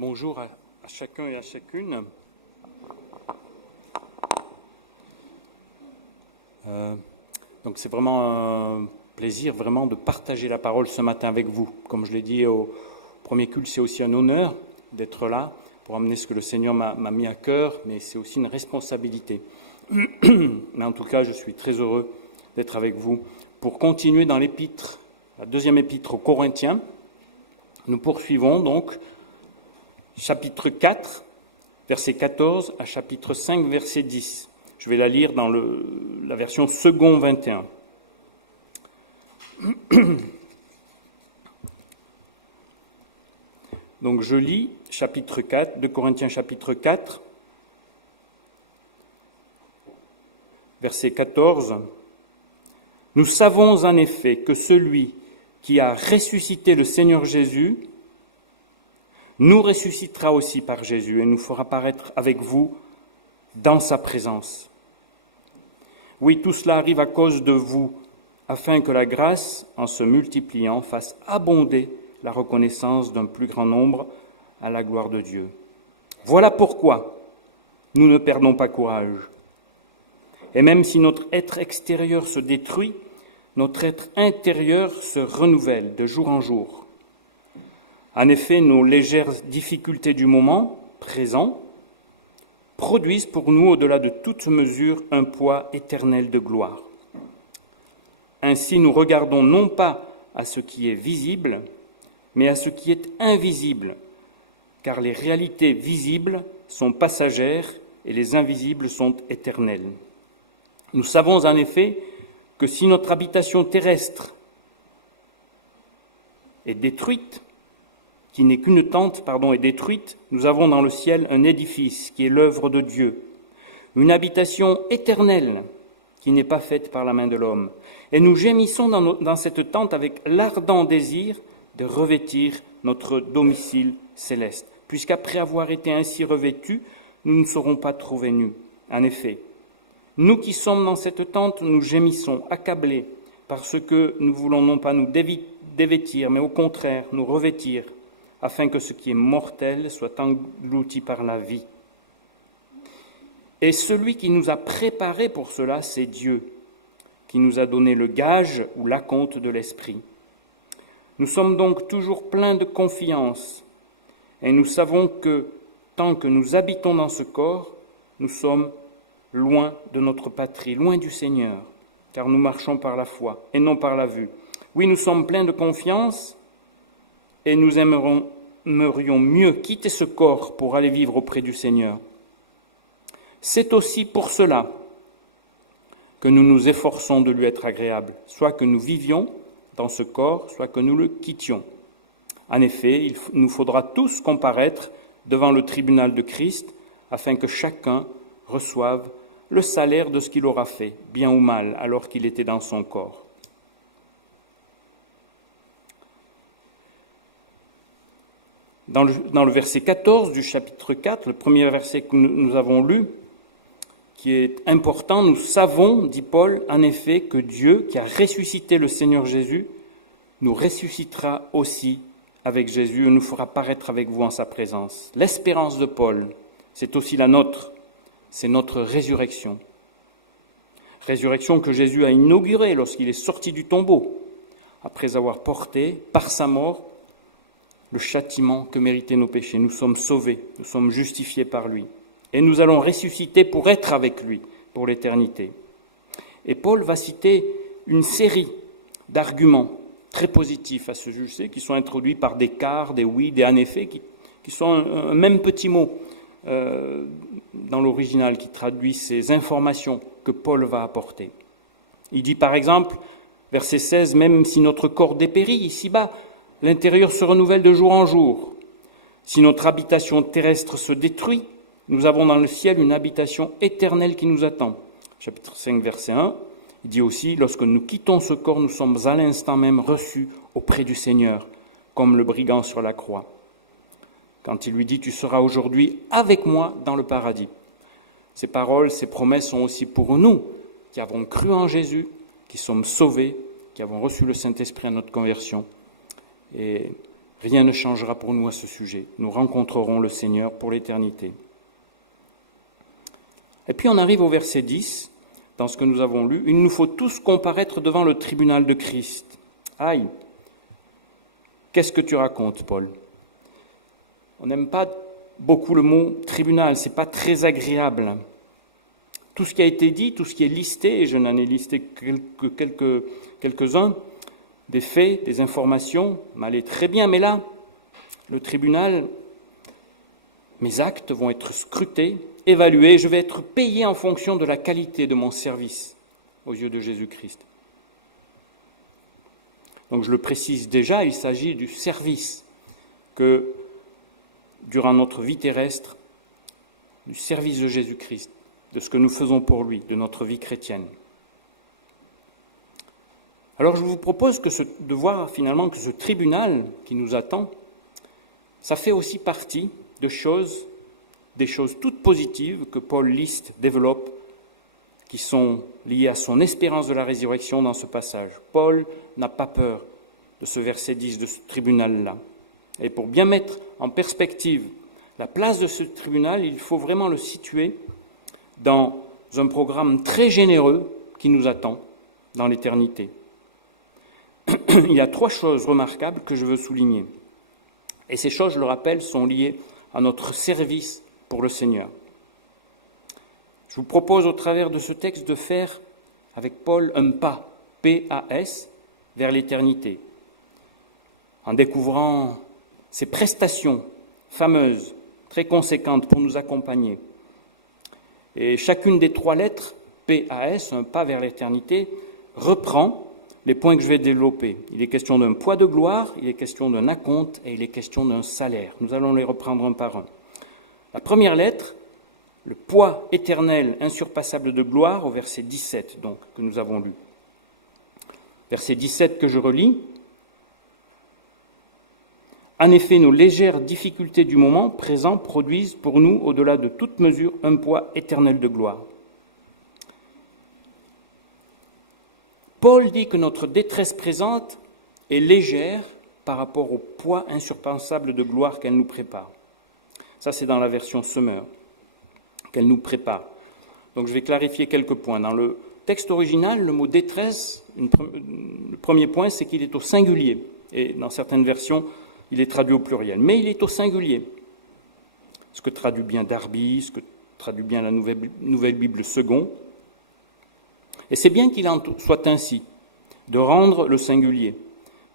Bonjour à chacun et à chacune. Donc c'est vraiment un plaisir vraiment de partager la parole ce matin avec vous. Comme je l'ai dit au premier culte, c'est aussi un honneur d'être là pour amener ce que le Seigneur m'a mis à cœur, mais c'est aussi une responsabilité. Mais en tout cas, je suis très heureux d'être avec vous pour continuer dans l'épître, la deuxième épître aux Corinthiens. Nous poursuivons donc chapitre 4, verset 14 à chapitre 5, verset 10. Je vais la lire dans la version second 21. Donc je lis chapitre 4, de Corinthiens chapitre 4, verset 14. « Nous savons en effet que celui qui a ressuscité le Seigneur Jésus nous ressuscitera aussi par Jésus et nous fera paraître avec vous dans sa présence. Oui, tout cela arrive à cause de vous, afin que la grâce, en se multipliant, fasse abonder la reconnaissance d'un plus grand nombre à la gloire de Dieu. Voilà pourquoi nous ne perdons pas courage. Et même si notre être extérieur se détruit, notre être intérieur se renouvelle de jour en jour. En effet, nos légères difficultés du moment présent produisent pour nous, au-delà de toute mesure, un poids éternel de gloire. Ainsi, nous regardons non pas à ce qui est visible, mais à ce qui est invisible, car les réalités visibles sont passagères et les invisibles sont éternelles. Nous savons en effet que si notre habitation terrestre est détruite, qui n'est qu'une tente, est détruite, nous avons dans le ciel un édifice qui est l'œuvre de Dieu, une habitation éternelle qui n'est pas faite par la main de l'homme. Et nous gémissons dans cette tente avec l'ardent désir de revêtir notre domicile céleste, puisqu'après avoir été ainsi revêtus, nous ne serons pas trouvés nus. En effet, nous qui sommes dans cette tente, nous gémissons, accablés, parce que nous voulons non pas nous dévêtir, mais au contraire nous revêtir, afin que ce qui est mortel soit englouti par la vie. Et celui qui nous a préparés pour cela, c'est Dieu, qui nous a donné le gage ou l'acompte de l'Esprit. Nous sommes donc toujours pleins de confiance, et nous savons que, tant que nous habitons dans ce corps, nous sommes loin de notre patrie, loin du Seigneur, car nous marchons par la foi et non par la vue. Oui, nous sommes pleins de confiance, et nous aimerions mieux quitter ce corps pour aller vivre auprès du Seigneur. C'est aussi pour cela que nous nous efforçons de lui être agréables, soit que nous vivions dans ce corps, soit que nous le quittions. En effet, il nous faudra tous comparaître devant le tribunal de Christ, afin que chacun reçoive le salaire de ce qu'il aura fait, bien ou mal, alors qu'il était dans son corps. Dans le verset 14 du chapitre 4, le premier verset que nous avons lu, qui est important, nous savons, dit Paul, en effet, que Dieu, qui a ressuscité le Seigneur Jésus, nous ressuscitera aussi avec Jésus et nous fera paraître avec vous en sa présence. L'espérance de Paul, c'est aussi la nôtre, c'est notre résurrection. Résurrection que Jésus a inaugurée lorsqu'il est sorti du tombeau, après avoir porté, par sa mort, le châtiment que méritaient nos péchés. Nous sommes sauvés, nous sommes justifiés par lui. Et nous allons ressusciter pour être avec lui, pour l'éternité. Et Paul va citer une série d'arguments très positifs à ce sujet, qui sont introduits par des car, des oui, des en effet, qui sont un même petit mot dans l'original, qui traduit ces informations que Paul va apporter. Il dit par exemple, verset 16, « Même si notre corps dépérit ici-bas, l'intérieur se renouvelle de jour en jour. Si notre habitation terrestre se détruit, nous avons dans le ciel une habitation éternelle qui nous attend. » Chapitre 5, verset 1, il dit aussi, « Lorsque nous quittons ce corps, nous sommes à l'instant même reçus auprès du Seigneur, comme le brigand sur la croix. » Quand il lui dit, « Tu seras aujourd'hui avec moi dans le paradis. » Ces paroles, ces promesses sont aussi pour nous, qui avons cru en Jésus, qui sommes sauvés, qui avons reçu le Saint-Esprit à notre conversion. Et Rien ne changera pour nous à ce sujet. Nous rencontrerons le Seigneur pour l'éternité. Et puis on arrive au verset 10, dans ce que nous avons lu. Il nous faut tous comparaître devant le tribunal de Christ. Aïe! Qu'est-ce que tu racontes, Paul? On n'aime pas beaucoup le mot tribunal, c'est pas très agréable. Tout ce qui a été dit, tout ce qui est listé, et je n'en ai listé que quelques-uns, des faits, des informations, m'allait très bien, mais là, le tribunal, mes actes vont être scrutés, évalués, je vais être payé en fonction de la qualité de mon service aux yeux de Jésus-Christ. Donc je le précise déjà, il s'agit du service que, durant notre vie terrestre, du service de Jésus-Christ, de ce que nous faisons pour lui, de notre vie chrétienne. Alors je vous propose de voir finalement que ce tribunal qui nous attend, ça fait aussi partie des choses toutes positives que Paul liste, développe, qui sont liées à son espérance de la résurrection dans ce passage. Paul n'a pas peur de ce verset 10, de ce tribunal-là. Et pour bien mettre en perspective la place de ce tribunal, il faut vraiment le situer dans un programme très généreux qui nous attend dans l'éternité. Il y a 3 choses remarquables que je veux souligner. Et ces choses, je le rappelle, sont liées à notre service pour le Seigneur. Je vous propose au travers de ce texte de faire avec Paul un pas, P-A-S, vers l'éternité, en découvrant ces prestations fameuses, très conséquentes pour nous accompagner. Et chacune des 3 lettres, P-A-S, un pas vers l'éternité, reprend les points que je vais développer. Il est question d'un poids de gloire, il est question d'un acompte et il est question d'un salaire. Nous allons les reprendre un par un. La première lettre, le poids éternel insurpassable de gloire, au verset 17, donc, que nous avons lu. Verset 17 que je relis. En effet, nos légères difficultés du moment présent produisent pour nous, au-delà de toute mesure, un poids éternel de gloire. Paul dit que notre détresse présente est légère par rapport au poids insurpassable de gloire qu'elle nous prépare. Ça, c'est dans la version Semeur, qu'elle nous prépare. Donc, je vais clarifier quelques points. Dans le texte original, le mot détresse, le premier point, c'est qu'il est au singulier. Et dans certaines versions, il est traduit au pluriel. Mais il est au singulier. Ce que traduit bien Darby, ce que traduit bien la Nouvelle Bible Second. Et c'est bien qu'il en soit ainsi, de rendre le singulier.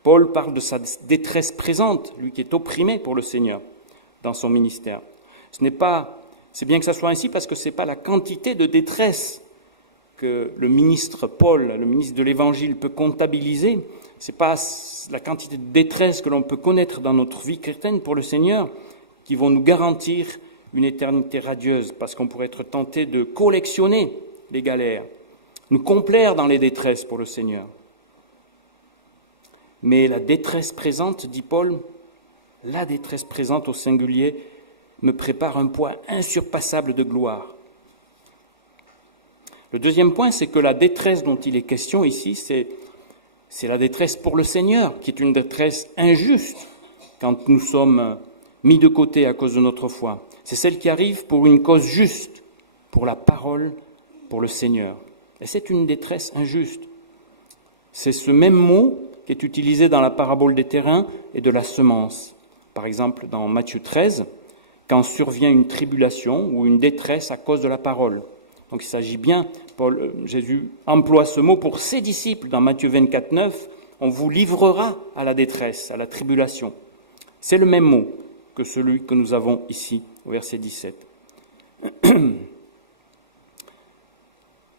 Paul parle de sa détresse présente, lui qui est opprimé pour le Seigneur dans son ministère. C'est bien que ça soit ainsi parce que ce n'est pas la quantité de détresse que le ministre Paul, le ministre de l'Évangile, peut comptabiliser. Ce n'est pas la quantité de détresse que l'on peut connaître dans notre vie chrétienne pour le Seigneur qui vont nous garantir une éternité radieuse, parce qu'on pourrait être tenté de collectionner les galères, nous complaire dans les détresses pour le Seigneur. Mais la détresse présente, dit Paul, la détresse présente au singulier me prépare un poids insurpassable de gloire. Le deuxième point, c'est que la détresse dont il est question ici, c'est la détresse pour le Seigneur, qui est une détresse injuste quand nous sommes mis de côté à cause de notre foi. C'est celle qui arrive pour une cause juste, pour la parole, pour le Seigneur. Et c'est une détresse injuste. C'est ce même mot qui est utilisé dans la parabole des terrains et de la semence. Par exemple, dans Matthieu 13, quand survient une tribulation ou une détresse à cause de la parole. Donc il s'agit bien, Jésus emploie ce mot pour ses disciples dans Matthieu 24, 9, on vous livrera à la détresse, à la tribulation. C'est le même mot que celui que nous avons ici, au verset 17.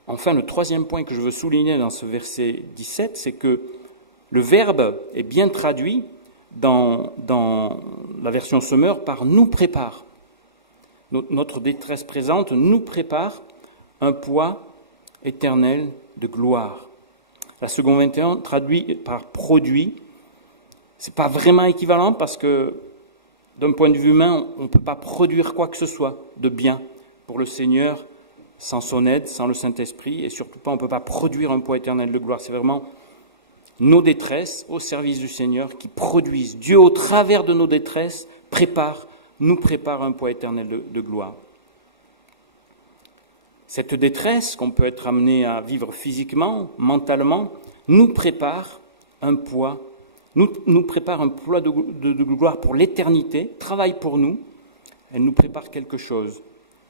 Enfin, le troisième point que je veux souligner dans ce verset 17, c'est que le verbe est bien traduit dans la version Semeur par « nous prépare ». Notre détresse présente nous prépare un poids éternel de gloire. La seconde 21 traduit par « produit ». Ce n'est pas vraiment équivalent parce que d'un point de vue humain, on ne peut pas produire quoi que ce soit de bien pour le Seigneur sans son aide, sans le Saint-Esprit, et surtout pas, on ne peut pas produire un poids éternel de gloire. C'est vraiment nos détresses au service du Seigneur, qui produisent. Dieu, au travers de nos détresses, nous prépare un poids éternel de gloire. Cette détresse qu'on peut être amené à vivre physiquement, mentalement, nous prépare un poids de gloire pour l'éternité, travaille pour nous, elle nous prépare quelque chose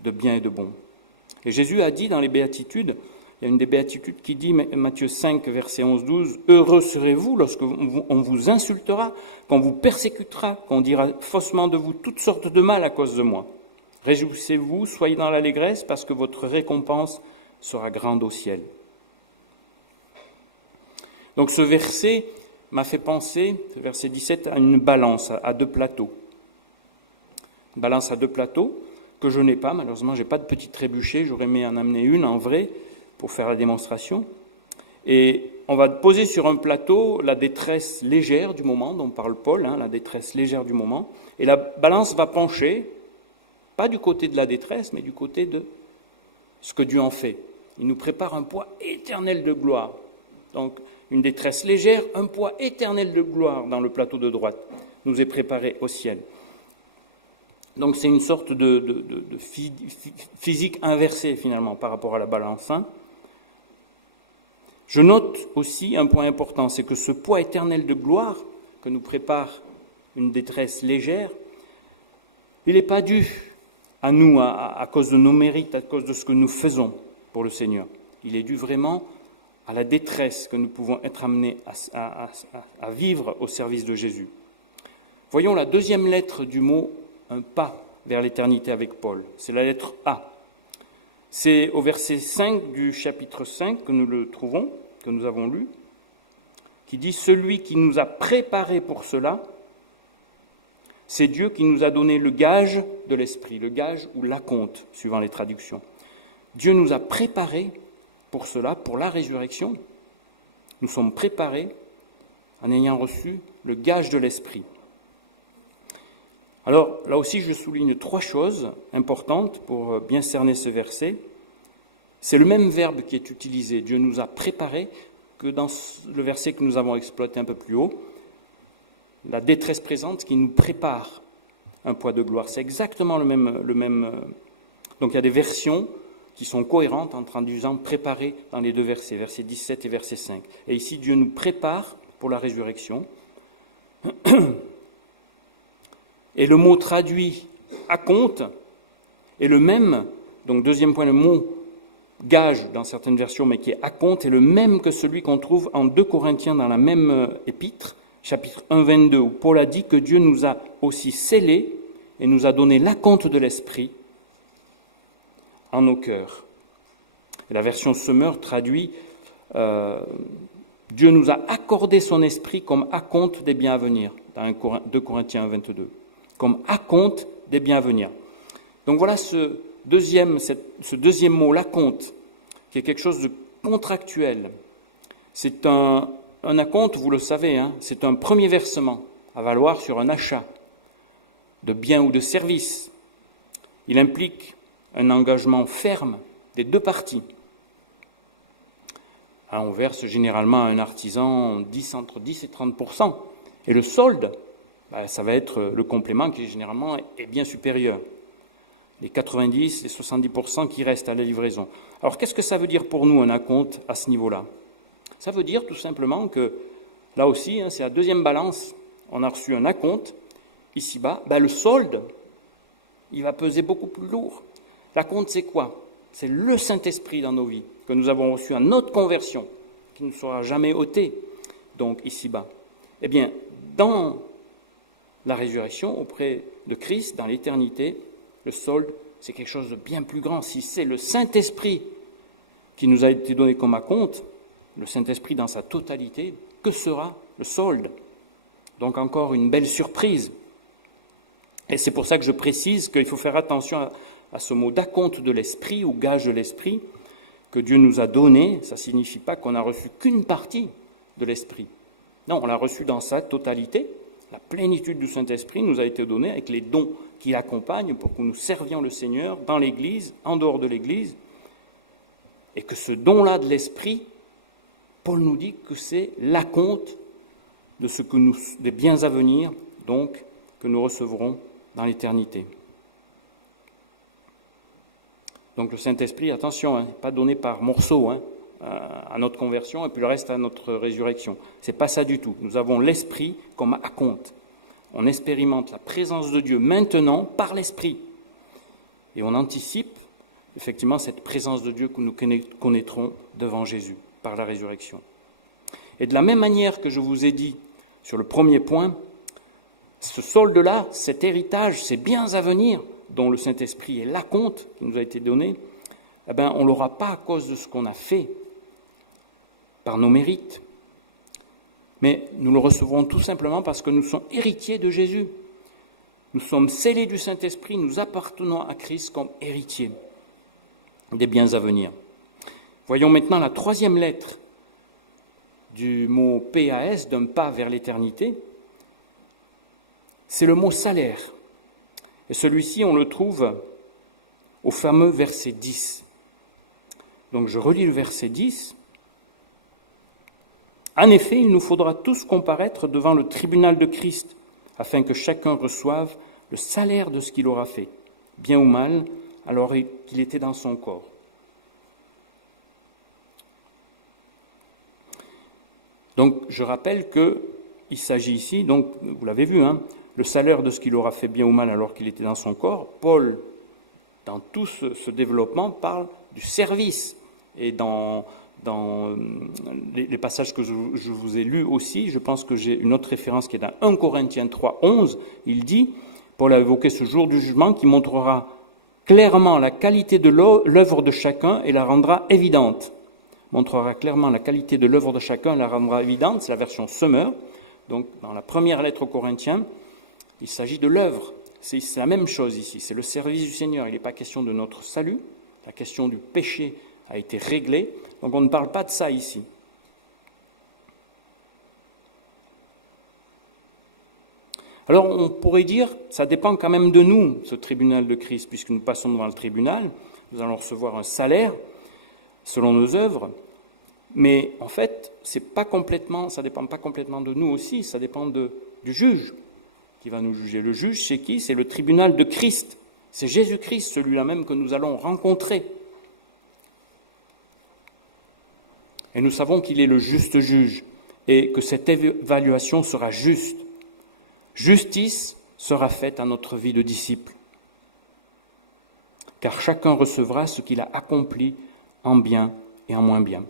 de bien et de bon. Et Jésus a dit dans les béatitudes, il y a une des béatitudes qui dit, Matthieu 5, verset 11-12, « Heureux serez-vous lorsqu'on vous insultera, qu'on vous persécutera, qu'on dira faussement de vous toutes sortes de mal à cause de moi. Réjouissez-vous, soyez dans l'allégresse, parce que votre récompense sera grande au ciel. » Donc ce verset m'a fait penser, ce verset 17, à une balance à deux plateaux. Une balance à deux plateaux que je n'ai pas, malheureusement, je n'ai pas de petite trébuchet, j'aurais aimé en amener une en vrai pour faire la démonstration. Et on va poser sur un plateau la détresse légère du moment, dont parle Paul, la détresse légère du moment, et la balance va pencher, pas du côté de la détresse, mais du côté de ce que Dieu en fait. Il nous prépare un poids éternel de gloire. Donc, une détresse légère, un poids éternel de gloire dans le plateau de droite nous est préparé au ciel. Donc c'est une sorte de physique inversée finalement par rapport à la balance. Je note aussi un point important, c'est que ce poids éternel de gloire que nous prépare une détresse légère, il n'est pas dû à nous à cause de nos mérites, à cause de ce que nous faisons pour le Seigneur. Il est dû vraiment à la détresse que nous pouvons être amenés à vivre au service de Jésus. Voyons la deuxième lettre du mot « un pas vers l'éternité » avec Paul. C'est la lettre A. C'est au verset 5 du chapitre 5 que nous le trouvons, que nous avons lu, qui dit « Celui qui nous a préparés pour cela, c'est Dieu qui nous a donné le gage de l'Esprit, le gage ou l'acompte, suivant les traductions. Dieu nous a préparés pour cela, pour la résurrection. Nous sommes préparés en ayant reçu le gage de l'Esprit. » Alors, là aussi, je souligne trois choses importantes pour bien cerner ce verset. C'est le même verbe qui est utilisé, Dieu nous a préparés, que dans le verset que nous avons exploité un peu plus haut, la détresse présente qui nous prépare un poids de gloire. C'est exactement le même. Donc, il y a des versions qui sont cohérentes en traduisant préparer dans les deux versets, verset 17 et verset 5. Et ici, Dieu nous prépare pour la résurrection. Et le mot traduit « acompte » est le même, donc deuxième point, le mot « gage » dans certaines versions, mais qui est « acompte » est le même que celui qu'on trouve en 2 Corinthiens dans la même épître, chapitre 1, 22, où Paul a dit que Dieu nous a aussi scellés et nous a donné l'acompte de l'Esprit en nos cœurs. Et la version Semeur traduit Dieu nous a accordé son esprit comme acompte des biens à venir, dans 2 Corinthiens 1, 22. Comme acompte des biens à venir. Donc voilà ce deuxième mot, l'acompte, qui est quelque chose de contractuel. C'est un acompte, vous le savez, c'est un premier versement à valoir sur un achat de biens ou de services. Il implique un engagement ferme des deux parties. Alors on verse généralement à un artisan entre 10 et 30%. Et le solde, ça va être le complément qui généralement est bien supérieur. Les 90, les 70% qui restent à la livraison. Alors qu'est-ce que ça veut dire pour nous un acompte à ce niveau-là? Ça veut dire tout simplement que, là aussi, c'est la deuxième balance, on a reçu un acompte, ici-bas, le solde, il va peser beaucoup plus lourd. L'acompte, c'est quoi? C'est le Saint-Esprit dans nos vies, que nous avons reçu à notre conversion, qui ne sera jamais ôté, donc ici-bas. Eh bien, dans la résurrection, auprès de Christ, dans l'éternité, le solde, c'est quelque chose de bien plus grand. Si c'est le Saint-Esprit qui nous a été donné comme acompte, le Saint-Esprit dans sa totalité, que sera le solde? Donc encore une belle surprise. Et c'est pour ça que je précise qu'il faut faire attention à ce mot d'acompte de l'Esprit ou gage de l'Esprit que Dieu nous a donné. Ça ne signifie pas qu'on n'a reçu qu'une partie de l'Esprit. Non, on l'a reçu dans sa totalité. La plénitude du Saint-Esprit nous a été donnée avec les dons qui l'accompagnent pour que nous servions le Seigneur dans l'Église, en dehors de l'Église, et que ce don-là de l'Esprit Paul nous dit que c'est l'acompte de des biens à venir, donc, que nous recevrons dans l'éternité. Donc le Saint-Esprit, attention, n'est pas donné par morceaux à notre conversion et puis le reste à notre résurrection. Ce n'est pas ça du tout. Nous avons l'Esprit comme acompte. On expérimente la présence de Dieu maintenant par l'Esprit. Et on anticipe effectivement cette présence de Dieu que nous connaîtrons devant Jésus par la résurrection. Et de la même manière que je vous ai dit sur le premier point, ce solde-là, cet héritage, ces biens à venir, dont le Saint-Esprit est l'acompte qui nous a été donné, on ne l'aura pas à cause de ce qu'on a fait, par nos mérites. Mais nous le recevrons tout simplement parce que nous sommes héritiers de Jésus. Nous sommes scellés du Saint-Esprit, nous appartenons à Christ comme héritiers des biens à venir. Voyons maintenant la troisième lettre du mot PAS, d'un pas vers l'éternité. C'est le mot salaire. Et celui-ci, on le trouve au fameux verset 10. Donc je relis le verset 10. En effet, il nous faudra tous comparaître devant le tribunal de Christ, afin que chacun reçoive le salaire de ce qu'il aura fait, bien ou mal, alors qu'il était dans son corps. Donc, je rappelle qu'il s'agit ici, donc, vous l'avez vu, le salaire de ce qu'il aura fait bien ou mal alors qu'il était dans son corps. Paul, dans tout ce développement, parle du service. Et dans les passages que je vous ai lus aussi, je pense que j'ai une autre référence qui est dans 1 Corinthiens 3, 11. Il dit, Paul a évoqué ce jour du jugement qui montrera clairement la qualité de l'œuvre de chacun et la rendra évidente. Montrera clairement la qualité de l'œuvre de chacun et la rendra évidente. C'est la version Summer. Donc, dans la première lettre aux Corinthiens, il s'agit de l'œuvre. C'est la même chose ici. C'est le service du Seigneur. Il n'est pas question de notre salut. La question du péché a été réglée. Donc, on ne parle pas de ça ici. Alors, on pourrait dire, ça dépend quand même de nous, ce tribunal de Christ, puisque nous passons devant le tribunal. Nous allons recevoir un salaire selon nos œuvres. Mais en fait, ça ne dépend pas complètement de nous aussi, ça dépend du juge qui va nous juger. Le juge, c'est qui? C'est le tribunal de Christ. C'est Jésus-Christ, celui-là même que nous allons rencontrer. Et nous savons qu'il est le juste juge et que cette évaluation sera juste. Justice sera faite à notre vie de disciple. Car chacun recevra ce qu'il a accompli en bien et en moins bien.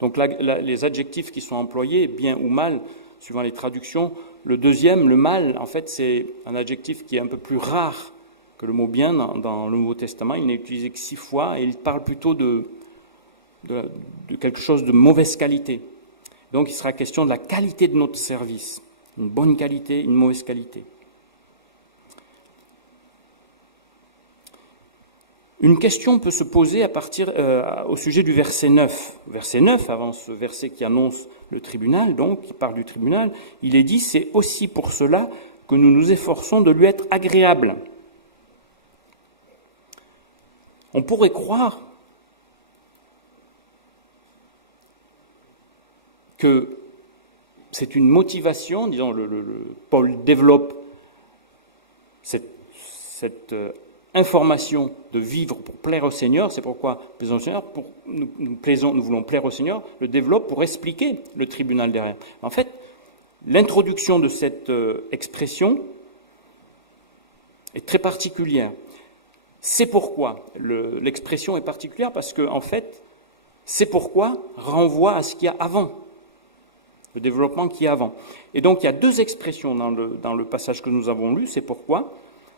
Donc les adjectifs qui sont employés, bien ou mal, suivant les traductions, le deuxième, le mal, en fait, c'est un adjectif qui est un peu plus rare que le mot bien dans le Nouveau Testament. Il n'est utilisé que 6 fois et il parle plutôt de quelque chose de mauvaise qualité. Donc il sera question de la qualité de notre service. Une bonne qualité, une mauvaise qualité. Une question peut se poser au sujet du verset 9. Verset 9, avant ce verset qui annonce le tribunal, donc, qui parle du tribunal, il est dit, c'est aussi pour cela que nous nous efforçons de lui être agréable. On pourrait croire que c'est une motivation, disons, Paul développe cette information de vivre pour plaire au Seigneur, c'est pourquoi plaisons au Seigneur, nous voulons plaire au Seigneur, le développe pour expliquer le tribunal derrière. En fait, l'introduction de cette expression est très particulière. C'est pourquoi l'expression est particulière parce que, en fait, c'est pourquoi renvoie à ce qu'il y a avant, le développement qu'il y a avant. Et donc, il y a 2 expressions dans le passage que nous avons lu, c'est pourquoi.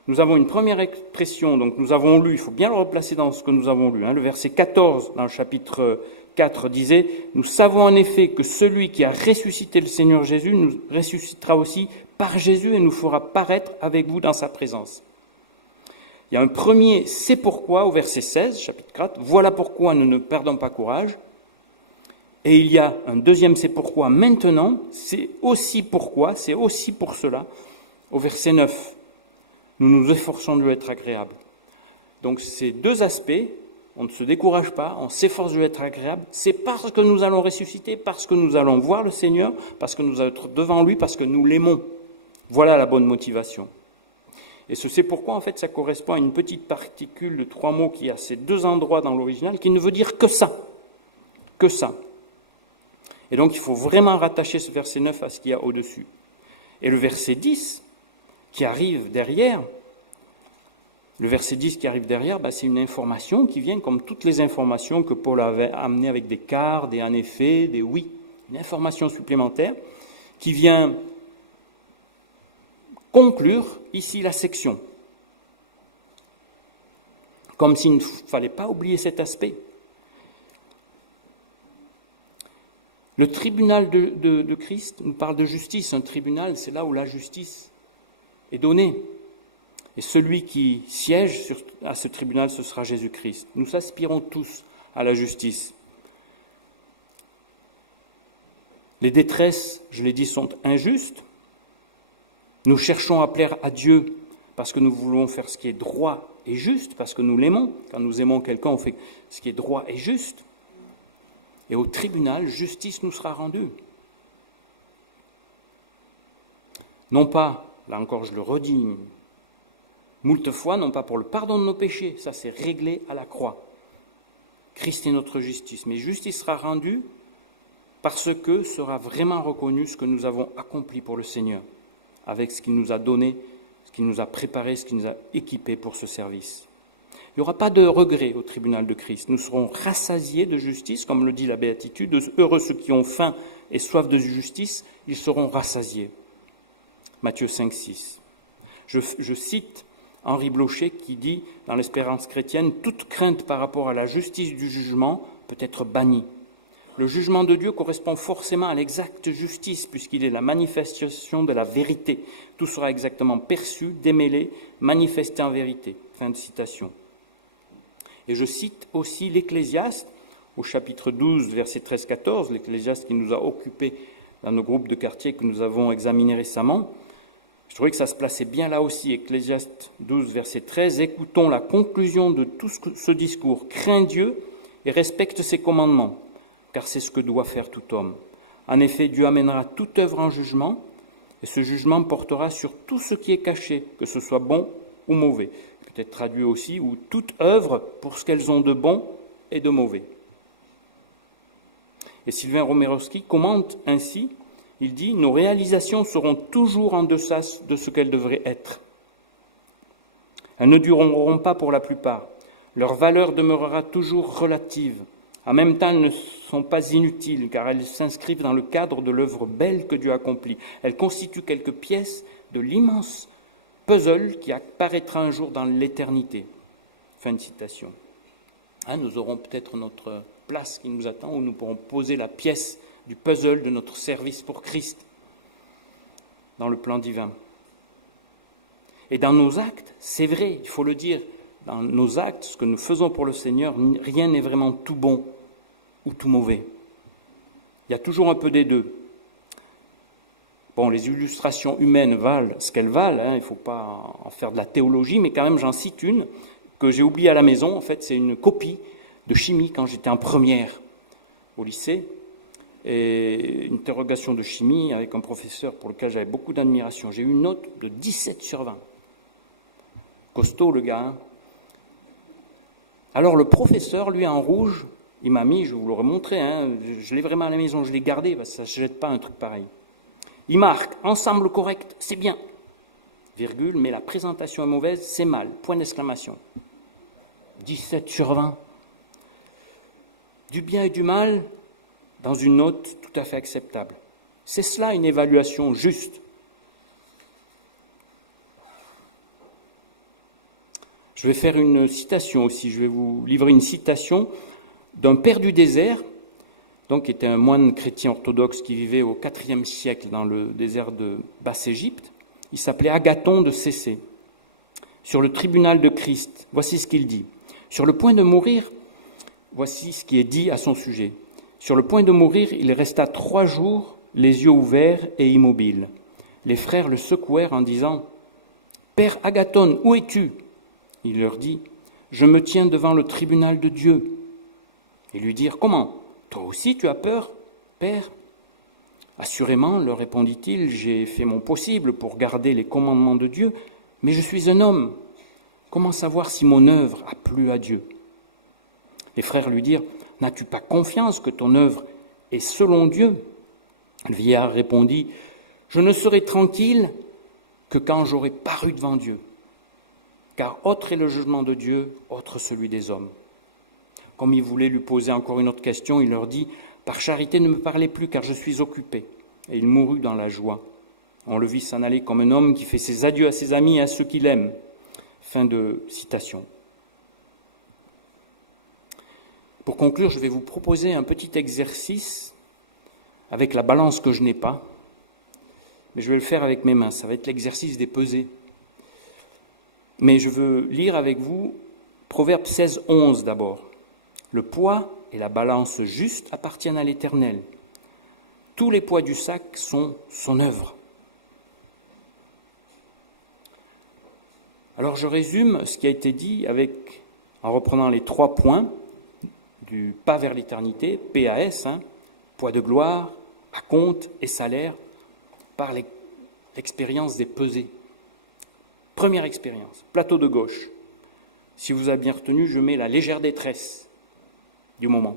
Nous avons une première expression, donc nous avons lu, il faut bien le replacer dans ce que nous avons lu, le verset 14 dans le chapitre 4 disait « Nous savons en effet que celui qui a ressuscité le Seigneur Jésus nous ressuscitera aussi par Jésus et nous fera paraître avec vous dans sa présence. » Il y a un premier « C'est pourquoi » au verset 16, chapitre 4, « Voilà pourquoi nous ne perdons pas courage. » Et il y a un deuxième « C'est pourquoi » maintenant, c'est aussi pourquoi, c'est aussi pour cela, au verset 9. Nous nous efforçons de lui être agréable. Donc ces 2 aspects on ne se décourage pas, on s'efforce de être agréable, c'est parce que nous allons ressusciter, parce que nous allons voir le Seigneur, parce que nous allons être devant lui, parce que nous l'aimons. Voilà la bonne motivation. Et c'est pourquoi, en fait, ça correspond à une petite particule de 3 mots qui a ces 2 endroits dans l'original, qui ne veut dire que ça. Que ça. Et donc, il faut vraiment rattacher ce verset 9 à ce qu'il y a au-dessus. Et le verset 10, qui arrive derrière, c'est une information qui vient, comme toutes les informations que Paul avait amenées avec des car, des en effet, des oui. Une information supplémentaire qui vient conclure ici la section. Comme s'il ne fallait pas oublier cet aspect. Le tribunal de Christ nous parle de justice. Un tribunal, c'est là où la justice est donnée. Et celui qui siège à ce tribunal, ce sera Jésus-Christ. Nous aspirons tous à la justice. Les détresses, je l'ai dit, sont injustes. Nous cherchons à plaire à Dieu parce que nous voulons faire ce qui est droit et juste, parce que nous l'aimons. Quand nous aimons quelqu'un, on fait ce qui est droit et juste. Et au tribunal, justice nous sera rendue. Non pas, là encore je le redis, moult fois, non pas pour le pardon de nos péchés, ça c'est réglé à la croix. Christ est notre justice, mais justice sera rendue parce que sera vraiment reconnu ce que nous avons accompli pour le Seigneur, avec ce qu'il nous a donné, ce qu'il nous a préparé, ce qu'il nous a équipé pour ce service. Il n'y aura pas de regret au tribunal de Christ. Nous serons rassasiés de justice, comme le dit la Béatitude. Heureux ceux qui ont faim et soif de justice, ils seront rassasiés. Matthieu 5, 6. Je cite Henri Blocher qui dit, dans l'Espérance chrétienne, « Toute crainte par rapport à la justice du jugement peut être bannie. Le jugement de Dieu correspond forcément à l'exacte justice, puisqu'il est la manifestation de la vérité. Tout sera exactement perçu, démêlé, manifesté en vérité. » Fin de citation. Et je cite aussi l'Ecclésiaste, au chapitre 12, verset 13-14, l'Ecclésiaste qui nous a occupés dans nos groupes de quartier que nous avons examinés récemment. Je trouvais que ça se plaçait bien là aussi, Ecclésiaste 12, verset 13. « Écoutons la conclusion de tout ce discours. Crains Dieu et respecte ses commandements, car c'est ce que doit faire tout homme. En effet, Dieu amènera toute œuvre en jugement, et ce jugement portera sur tout ce qui est caché, que ce soit bon ou mauvais. » Peut-être traduit aussi, ou toute œuvre pour ce qu'elles ont de bon et de mauvais. Et Sylvain Romerowski commente ainsi, il dit « Nos réalisations seront toujours en deçà de ce qu'elles devraient être. Elles ne dureront pas pour la plupart. Leur valeur demeurera toujours relative. En même temps, elles ne sont pas inutiles, car elles s'inscrivent dans le cadre de l'œuvre belle que Dieu accomplit. Elles constituent quelques pièces de l'immense puzzle qui apparaîtra un jour dans l'éternité. » Fin de citation. Nous aurons peut-être notre place qui nous attend, où nous pourrons poser la pièce du puzzle de notre service pour Christ dans le plan divin. Et dans nos actes, c'est vrai, il faut le dire, dans nos actes, ce que nous faisons pour le Seigneur, rien n'est vraiment tout bon ou tout mauvais. Il y a toujours un peu des deux. Bon, les illustrations humaines valent ce qu'elles valent, il ne faut pas en faire de la théologie, mais quand même j'en cite une que j'ai oubliée à la maison. En fait, c'est une copie de chimie quand j'étais en première au lycée. Et une interrogation de chimie avec un professeur pour lequel j'avais beaucoup d'admiration. J'ai eu une note de 17 sur 20. Costaud le gars. Alors le professeur, lui en rouge, il m'a mis, je vous l'aurais montré, je l'ai vraiment à la maison, je l'ai gardé, parce que ça ne se jette pas un truc pareil. Il marque, ensemble correct, c'est bien, virgule, mais la présentation est mauvaise, c'est mal, point d'exclamation. 17 sur 20. Du bien et du mal dans une note tout à fait acceptable. C'est cela une évaluation juste. Je vais faire une citation aussi, je vais vous livrer une citation d'un père du désert, donc qui était un moine chrétien orthodoxe qui vivait au IVe siècle dans le désert de Basse-Égypte. Il s'appelait Agathon de Cécée. Sur le tribunal de Christ, voici ce qu'il dit. Sur le point de mourir, voici ce qui est dit à son sujet. Sur le point de mourir, il resta 3 jours, les yeux ouverts et immobile. Les frères le secouèrent en disant « Père Agathon, où es-tu » Il leur dit « je me tiens devant le tribunal de Dieu. Et lui dirent, comment? Toi aussi tu as peur, Père? Assurément, leur répondit-il, j'ai fait mon possible pour garder les commandements de Dieu, mais je suis un homme. Comment savoir si mon œuvre a plu à Dieu? Les frères lui dirent, n'as-tu pas confiance que ton œuvre est selon Dieu? Le vieillard répondit, je ne serai tranquille que quand j'aurai paru devant Dieu. Car autre est le jugement de Dieu, autre celui des hommes. Comme il voulait lui poser encore une autre question, il leur dit, par charité ne me parlez plus, car je suis occupé. Et il mourut dans la joie. On le vit s'en aller comme un homme qui fait ses adieux à ses amis et à ceux qu'il aime. Fin de citation. Pour conclure, je vais vous proposer un petit exercice avec la balance que je n'ai pas, mais je vais le faire avec mes mains. Ça va être l'exercice des pesées. Mais je veux lire avec vous Proverbe 16, 11 d'abord. Le poids et la balance juste appartiennent à l'Éternel. Tous les poids du sac sont son œuvre. Alors je résume ce qui a été dit en reprenant les 3 points du pas vers l'éternité, PAS, poids de gloire, acompte et salaire, par l'expérience des pesées. Première expérience, plateau de gauche. Si vous avez bien retenu, je mets la légère détresse du moment.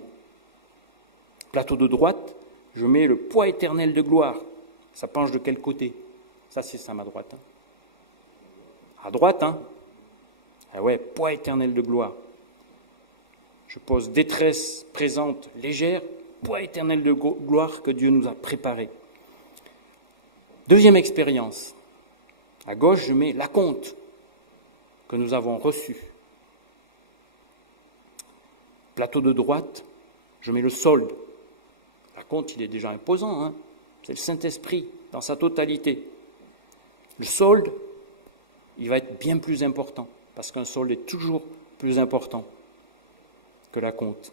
Plateau de droite, je mets le poids éternel de gloire. Ça penche de quel côté? Ça, c'est ça, ma droite. À droite, Ah ouais, poids éternel de gloire. Je pose détresse présente légère, poids éternel de gloire que Dieu nous a préparé. Deuxième expérience. À gauche, je mets l'acompte que nous avons reçu. Plateau de droite, je mets le solde. L'acompte, il est déjà imposant, C'est le Saint-Esprit dans sa totalité. Le solde, il va être bien plus important, parce qu'un solde est toujours plus important que l'acompte.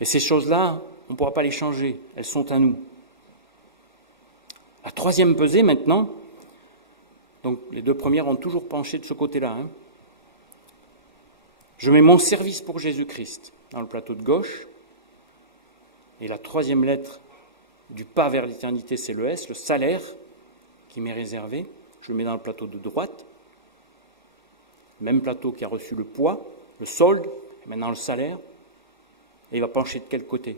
Et ces choses-là, on ne pourra pas les changer, elles sont à nous. La troisième pesée maintenant, donc les 2 premières ont toujours penché de ce côté-là. Je mets mon service pour Jésus-Christ dans le plateau de gauche, et la 3e lettre du pas vers l'éternité, c'est le S, le salaire qui m'est réservé, je le mets dans le plateau de droite, même plateau qui a reçu le poids, le solde, et maintenant le salaire, et il va pencher de quel côté?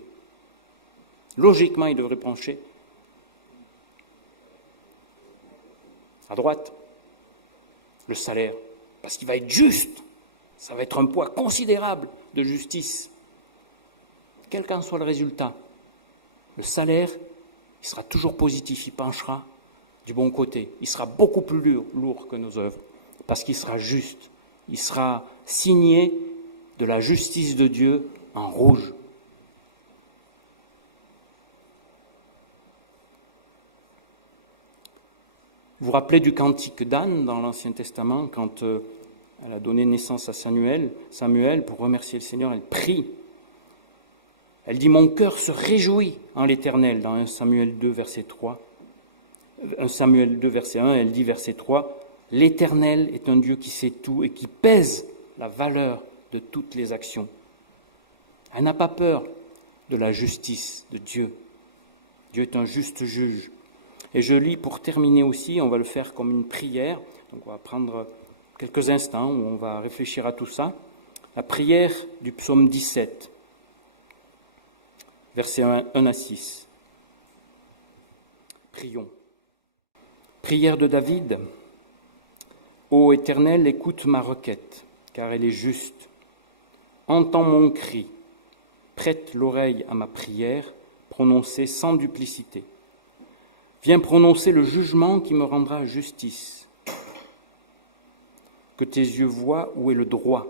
Logiquement, il devrait pencher à droite, le salaire, parce qu'il va être juste, ça va être un poids considérable de justice. Quel qu'en soit le résultat, le salaire, il sera toujours positif, il penchera du bon côté, il sera beaucoup plus lourd que nos œuvres, parce qu'il sera juste, il sera signé de la justice de Dieu en rouge. Vous vous rappelez du cantique d'Anne dans l'Ancien Testament, quand elle a donné naissance à Samuel, pour remercier le Seigneur, elle prie. Elle dit « Mon cœur se réjouit en l'Éternel » dans 1 Samuel 2, verset 3. 1 Samuel 2, verset 1, elle dit verset 3 « L'Éternel est un Dieu qui sait tout et qui pèse la valeur de toutes les actions. » Elle n'a pas peur de la justice de Dieu. Dieu est un juste juge. Et je lis pour terminer aussi, on va le faire comme une prière, donc on va prendre quelques instants où on va réfléchir à tout ça, la prière du psaume 17, versets 1 à 6. Prions. Prière de David. Ô Éternel, écoute ma requête, car elle est juste. Entends mon cri, prête l'oreille à ma prière, prononcée sans duplicité. Viens prononcer le jugement qui me rendra justice. Que tes yeux voient où est le droit.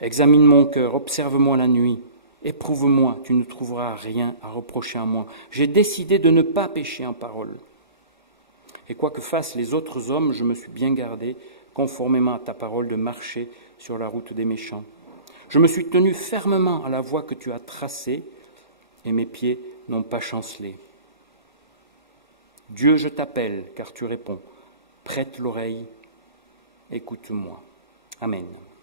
Examine mon cœur, observe-moi la nuit. Éprouve-moi, tu ne trouveras rien à reprocher à moi. J'ai décidé de ne pas pécher en parole. Et quoi que fassent les autres hommes, je me suis bien gardé, conformément à ta parole, de marcher sur la route des méchants. Je me suis tenu fermement à la voie que tu as tracée, et mes pieds n'ont pas chancelé. Dieu, je t'appelle, car tu réponds. Prête l'oreille, écoute-moi. Amen.